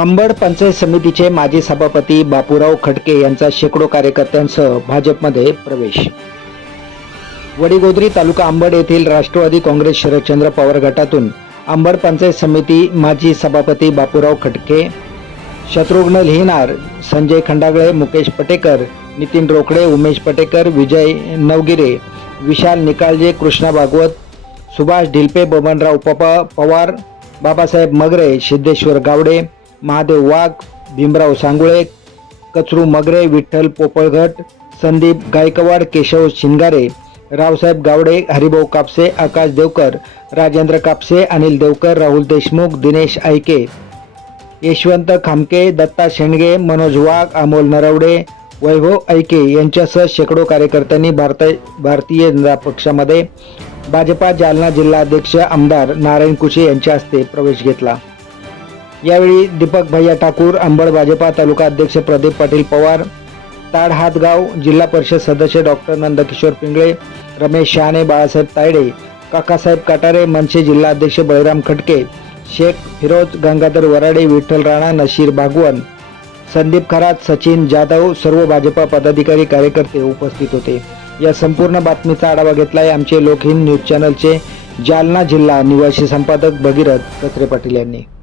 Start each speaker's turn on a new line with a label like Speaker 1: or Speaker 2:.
Speaker 1: अंबड पंचायत समितीचे माजी सभापती बापूराव खटके यांचा शेकडो कार्यकर्त्यांसह भाजपमध्ये प्रवेश. वडीगोद्री तालुका अंबड येथील राष्ट्रवादी काँग्रेस शरदचंद्र पवार गटातून अंबड पंचायत समिती माजी सभापती बापूराव खटके शत्रुघ्न लिहिणार संजय खंडागळे मुकेश पटेकर नितीन रोकडे उमेश पटेकर विजय नवगिरे विशाल निकाळजे कृष्णा भागवत सुभाष ढिलपे बबनराव पपा पवार बाबासाहेब मगरे सिद्धेश्वर गावडे महादेव वाघ भीमराव सांगुळे कचरू मगरे विठ्ठल पोपळघट संदीप गायकवाड केशव शिंगारे रावसाहेब गावडे हरिभाऊ कापसे आकाश देवकर राजेंद्र कापसे अनिल देवकर राहुल देशमुख दिनेश ऐके यशवंत खामके दत्ता शेंडगे मनोज वाघ अमोल नरवडे वैभव ऐके यांच्यासह शेकडो कार्यकर्त्यांनी भारत भारतीय जनता पक्षामध्ये भाजपा जालना जिल्हाध्यक्ष आमदार नारायण कुशे यांच्या हस्ते प्रवेश घेतला. यावेळी दीपक भैया ठाकूर अंबड भाजपा तालुका अध्यक्ष प्रदीप पाटील पवार ताड हातगाव जिल्हा परिषद सदस्य डॉक्टर नंदकिशोर पिंगळे रमेश शहाणे बाळासाहेब तायडे काकासाहेब काटारे मनसे जिल्हाध्यक्ष बळीराम खटके शेख फिरोज गंगाधर वराडे विठ्ठल राणा नशीर भागवन संदीप खरात सचिन जाधव सर्व भाजपा पदाधिकारी कार्यकर्ते उपस्थित होते. या संपूर्ण बातमीचा आढावा घेतलाय आमचे लोकहिंद न्यूज चॅनलचे जालना जिल्हा निवासी संपादक भगीरथ कत्रे पाटील यांनी.